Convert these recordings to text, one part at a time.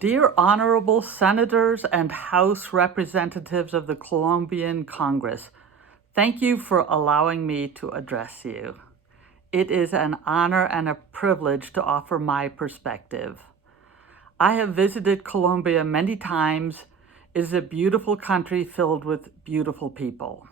Dear Honorable Senators and House Representatives of the Colombian Congress, thank you for allowing me to address you. It is an honor and a privilege to offer my perspective. I have visited Colombia many times. It is a beautiful country filled with beautiful people.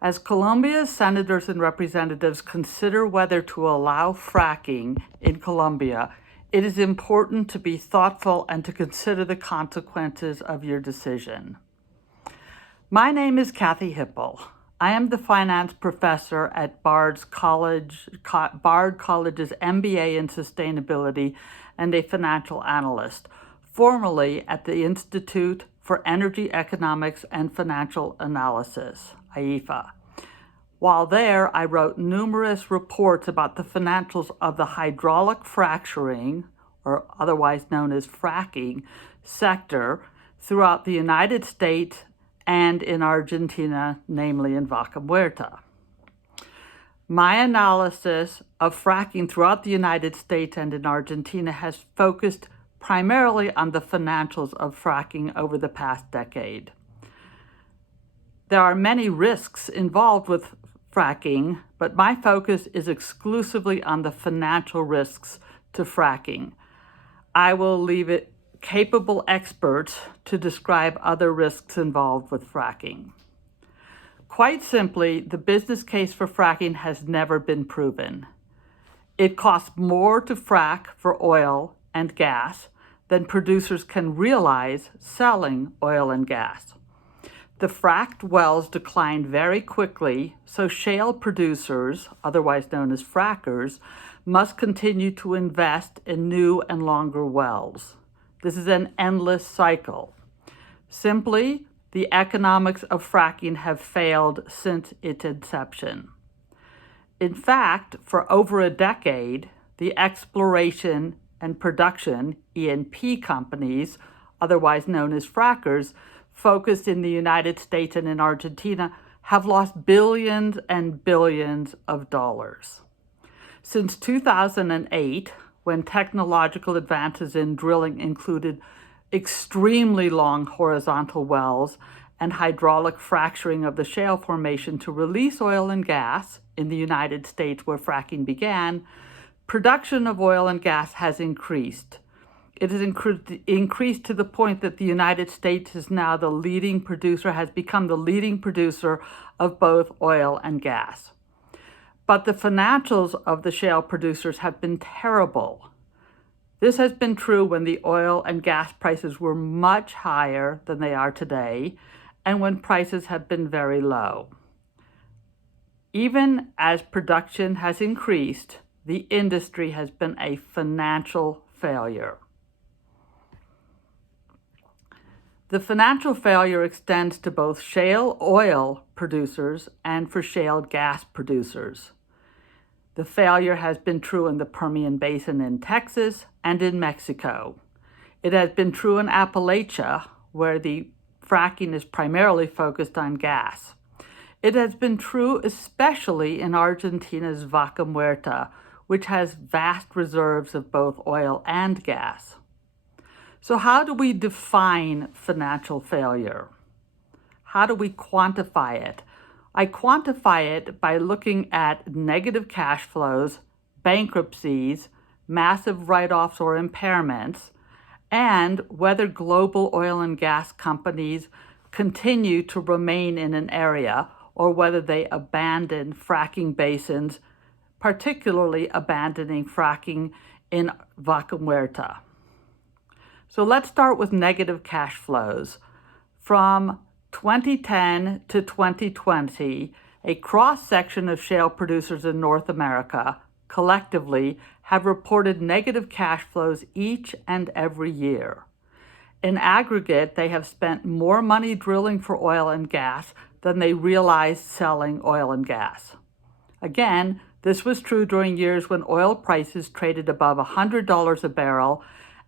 As Colombia's senators and representatives consider whether to allow fracking in Colombia, it is important to be thoughtful and to consider the consequences of your decision. My name is Kathy Hipple. I am the finance professor at Bard College's MBA in Sustainability and a financial analyst, formerly at the Institute for Energy Economics and Financial Analysis, IEEFA. While there, I wrote numerous reports about the financials of the hydraulic fracturing, or otherwise known as fracking, sector throughout the United States and in Argentina, namely in Vaca Muerta. My analysis of fracking throughout the United States and in Argentina has focused primarily on the financials of fracking over the past decade. There are many risks involved with fracking, but my focus is exclusively on the financial risks to fracking. I will leave it capable experts to describe other risks involved with fracking. Quite simply, the business case for fracking has never been proven. It costs more to frack for oil and gas than producers can realize selling oil and gas. The fracked wells decline very quickly, so shale producers, otherwise known as frackers, must continue to invest in new and longer wells. This is an endless cycle. Simply, the economics of fracking have failed since its inception. In fact, for over a decade, the exploration and production, E&P companies, otherwise known as frackers, focused in the United States and in Argentina, have lost billions and billions of dollars. Since 2008, when technological advances in drilling included extremely long horizontal wells and hydraulic fracturing of the shale formation to release oil and gas in the United States where fracking began, production of oil and gas has increased. It has increased to the point that the United States is now has become the leading producer of both oil and gas. But the financials of the shale producers have been terrible. This has been true when the oil and gas prices were much higher than they are today, and when prices have been very low. Even as production has increased, the industry has been a financial failure. The financial failure extends to both shale oil producers and for shale gas producers. The failure has been true in the Permian Basin in Texas and in Mexico. It has been true in Appalachia, where the fracking is primarily focused on gas. It has been true especially in Argentina's Vaca Muerta, which has vast reserves of both oil and gas. So how do we define financial failure? How do we quantify it? I quantify it by looking at negative cash flows, bankruptcies, massive write-offs or impairments, and whether global oil and gas companies continue to remain in an area or whether they abandon fracking basins, particularly abandoning fracking in Vaca Muerta. So let's start with negative cash flows. From 2010 to 2020, a cross-section of shale producers in North America collectively have reported negative cash flows each and every year. In aggregate, they have spent more money drilling for oil and gas than they realized selling oil and gas. Again, this was true during years when oil prices traded above $100 a barrel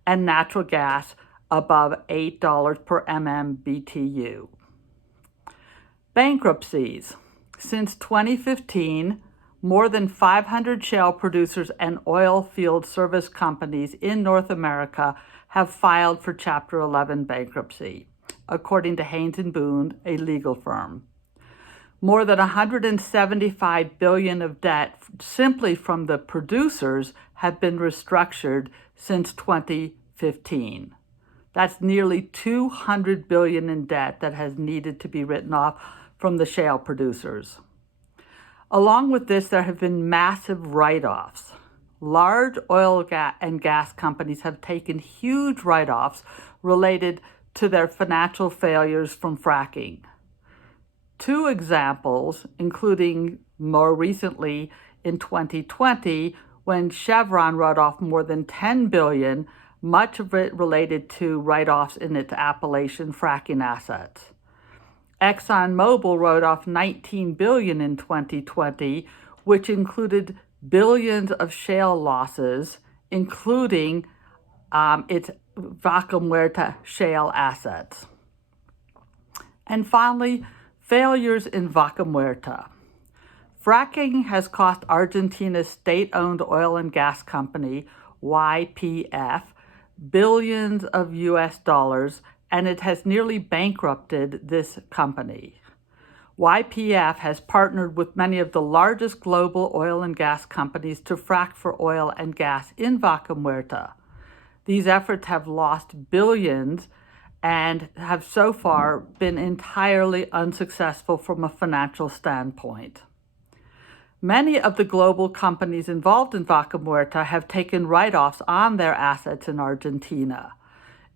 and natural gas above $8 per MMBTU. Bankruptcies. Since 2015, more than 500 shale producers and oil field service companies in North America have filed for Chapter 11 bankruptcy, according to Haynes & Boone, a legal firm. More than $175 billion of debt simply from the producers have been restructured since 2015. That's nearly $200 billion in debt that has needed to be written off from the shale producers. Along with this, there have been massive write-offs. Large oil and gas companies have taken huge write-offs related to their financial failures from fracking. Two examples, including more recently in 2020, when Chevron wrote off more than $10 billion, much of it related to write-offs in its Appalachian fracking assets. ExxonMobil wrote off $19 billion in 2020, which included billions of shale losses, including its Vaca Muerta shale assets. And finally, failures in Vaca Muerta. Fracking has cost Argentina's state-owned oil and gas company, YPF, billions of US dollars, and it has nearly bankrupted this company. YPF has partnered with many of the largest global oil and gas companies to frack for oil and gas in Vaca Muerta. These efforts have lost billions and have so far been entirely unsuccessful from a financial standpoint. Many of the global companies involved in Vaca Muerta have taken write-offs on their assets in Argentina,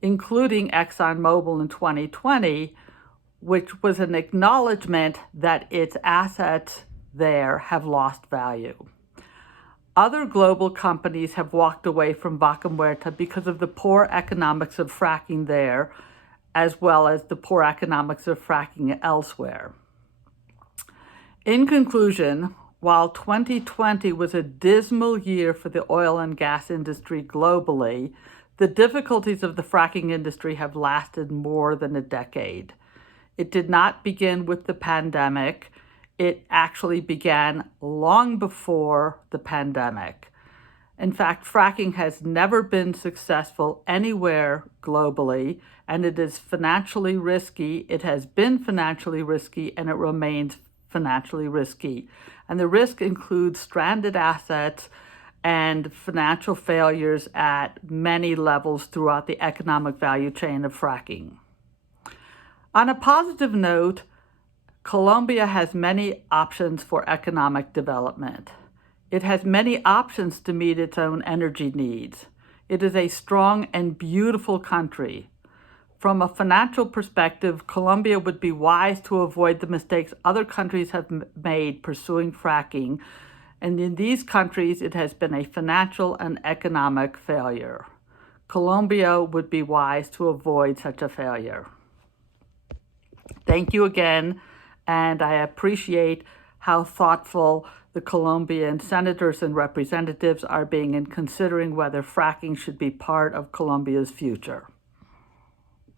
including ExxonMobil in 2020, which was an acknowledgement that its assets there have lost value. Other global companies have walked away from Vaca Muerta because of the poor economics of fracking there, as well as the poor economics of fracking elsewhere. In conclusion, while 2020 was a dismal year for the oil and gas industry globally, the difficulties of the fracking industry have lasted more than a decade. It did not begin with the pandemic. It actually began long before the pandemic. In fact, fracking has never been successful anywhere globally, and it is financially risky. It has been financially risky, and it remains financially risky. And the risk includes stranded assets and financial failures at many levels throughout the economic value chain of fracking. On a positive note, Colombia has many options for economic development. It has many options to meet its own energy needs. It is a strong and beautiful country. From a financial perspective, Colombia would be wise to avoid the mistakes other countries have made pursuing fracking, and in these countries it has been a financial and economic failure. Colombia would be wise to avoid such a failure. Thank you again, and I appreciate how thoughtful the Colombian senators and representatives are being in considering whether fracking should be part of Colombia's future.